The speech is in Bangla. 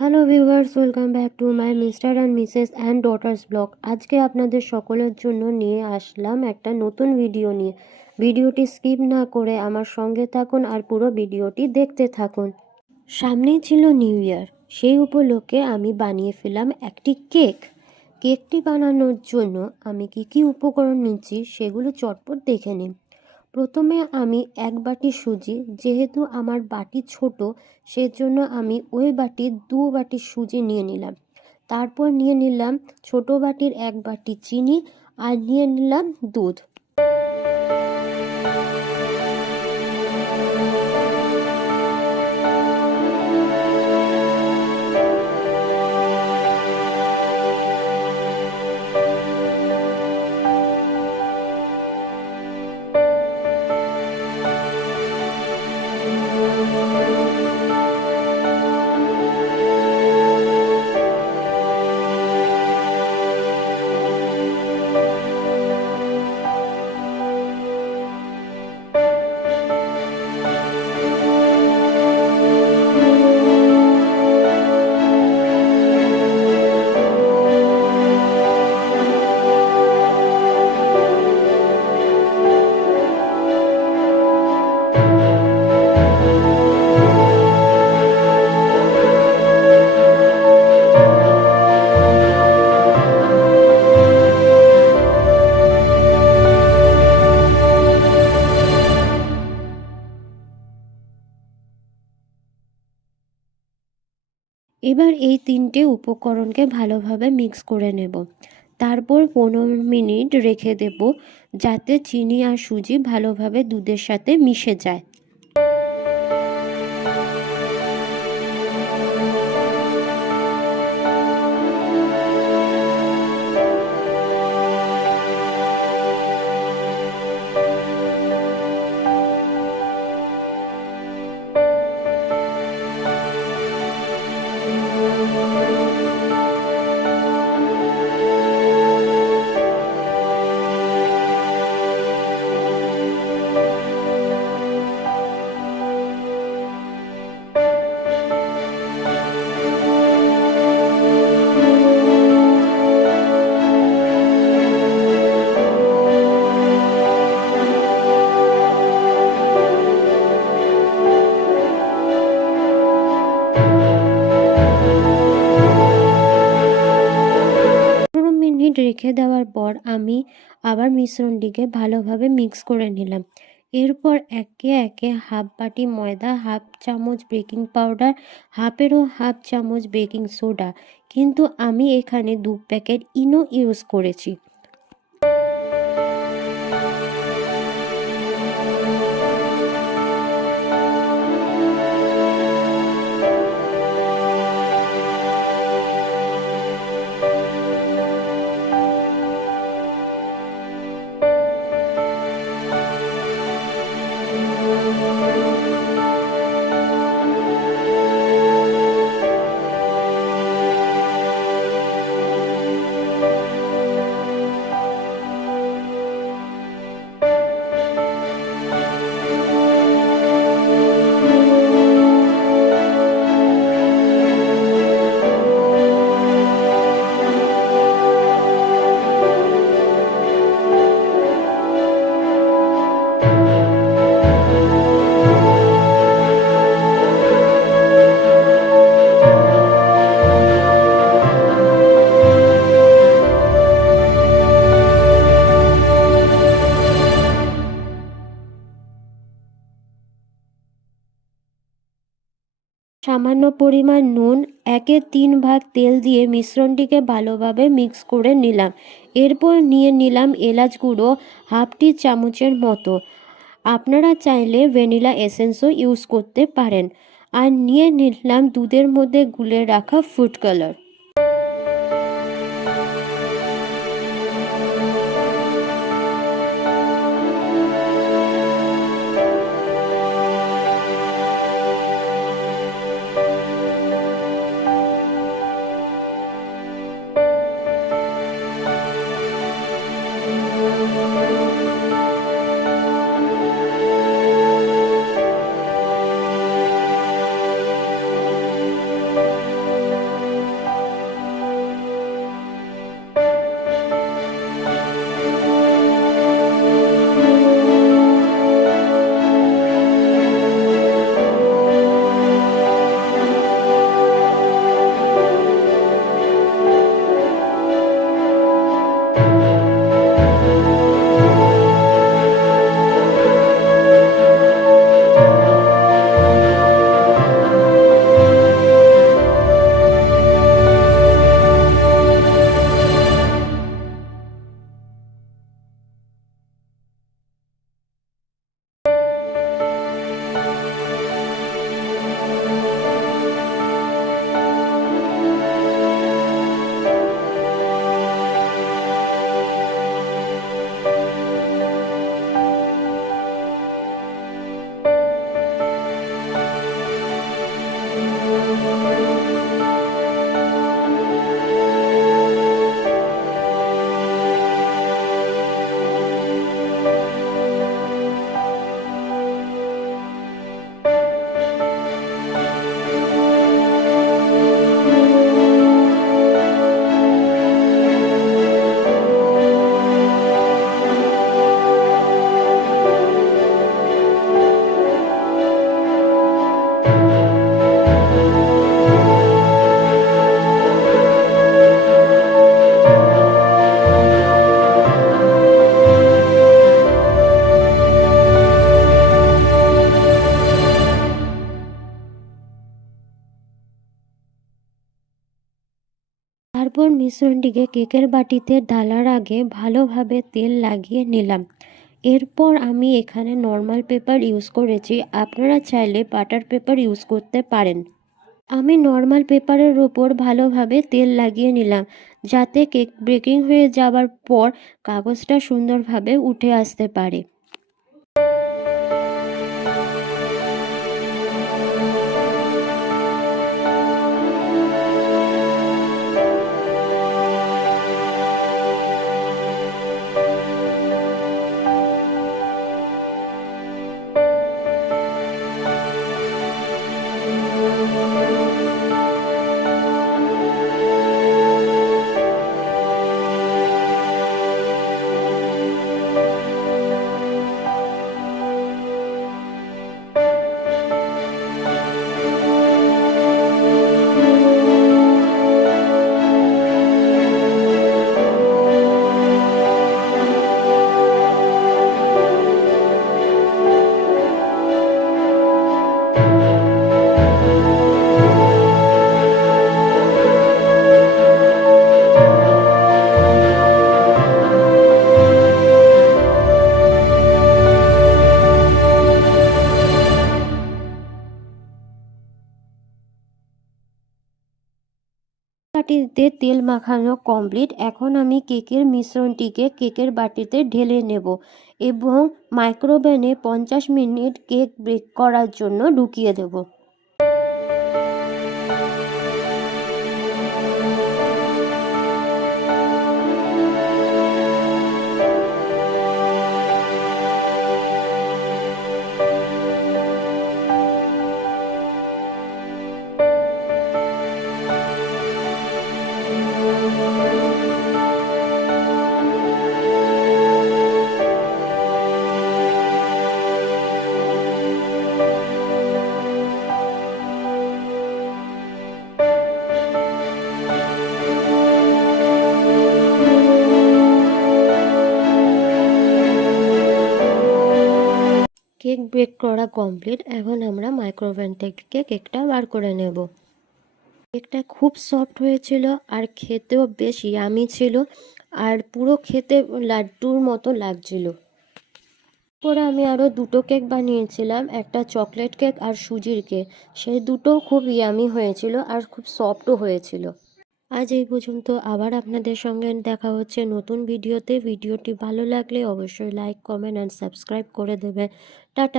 Hello viewers, welcome back to my mister and Mrs and daughters blog. আজকে আপনাদের সকলের জন্য নিয়ে আসলাম একটা নতুন ভিডিও নিয়ে। ভিডিওটি স্কিপ না করে আমার সঙ্গে থাকুন আর পুরো ভিডিওটি দেখতে থাকুন। সামনেই ছিল নিউ ইয়ার, সেই উপলক্ষে আমি বানিয়ে ফেললাম একটি কেক। কেকটি বানানোর জন্য আমি কি উপকরণ নিচ্ছি সেগুলো চটপট দেখে নিন। প্রথমে আমি এক বাটি সুজি, যেহেতু আমার বাটি ছোট সেজন্য আমি ওই বাটির 2 বাটি সুজি নিয়ে নিলাম। তারপর নিয়ে নিলাম ছোট বাটির 1 বাটি চিনি আর নিয়ে নিলাম দুধ। এবার এই 3টে উপকরণকে ভালোভাবে মিক্স করে নেব। তারপর 15 মিনিট রেখে দেব, যাতে চিনি আর সুজি ভালোভাবে দুধের সাথে মিশে যায়। মিনিট রেখে দেওয়ার পর আমি আবার মিশ্রণটিকে ভালোভাবে মিক্স করে নিলাম। এরপর একে একে হাফ বাটি ময়দা, হাফ চামচ বেকিং পাউডার, হাফেরও হাফ চামচ বেকিং সোডা, কিন্তু আমি এখানে 2 প্যাকেট ইনো ইউজ করেছি। সামান্য পরিমাণ নুন, 1/3 ভাগ তেল দিয়ে মিশ্রণটিকে ভালোভাবে মিক্স করে নিলাম। এরপর নিয়ে নিলাম এলাচ গুঁড়ো হাফ টি চামচের মতো। আপনারা চাইলে ভ্যানিলা এসেন্সও ইউজ করতে পারেন। আর নিয়ে নিলাম দুধের মধ্যে গুলে রাখা ফুড কালার। তারপর মিশ্রণটিকে কেকের বাটিতে ঢালার আগে ভালোভাবে তেল লাগিয়ে নিলাম। এরপর আমি এখানে নর্মাল পেপার ইউজ করেছি, আপনারা চাইলে বাটার পেপার ইউজ করতে পারেন। আমি নর্মাল পেপারের ওপর ভালোভাবে তেল লাগিয়ে নিলাম, যাতে কেক বেকিং হয়ে যাওয়ার পর কাগজটা সুন্দরভাবে উঠে আসতে পারে। বাটিতে তেল মাখানো কমপ্লিট। এখন আমি কেকের মিশ্রণটিকে কেকের বাটিতে ঢেলে নেব এবং মাইক্রোওভেনে 50 মিনিট কেক বেক করার জন্য ঢুকিয়ে দেব। কেক বেক করা কমপ্লিট। এখন আমরা মাইক্রোওভেন থেকে কেকটা বার করে নেব। কেকটা খুব সফট হয়েছিল আর খেতেও বেশ ইয়ামি ছিল, আর পুরো খেতে লাড্ডুর মতো লাগছিল। পরে আমি আরও দুটো কেক বানিয়েছিলাম, একটা চকলেট কেক আর সুজির কেক। সেই দুটো খুব ইয়ামি হয়েছিল আর খুব সফটও হয়েছিল। আজ এই পর্যন্ত, আবার আপনাদের সঙ্গে দেখা হচ্ছে নতুন ভিডিওতে। ভিডিওটি ভালো লাগলে অবশ্যই লাইক, কমেন্ট অ্যান্ড সাবস্ক্রাইব করে দেবেন। টাটা।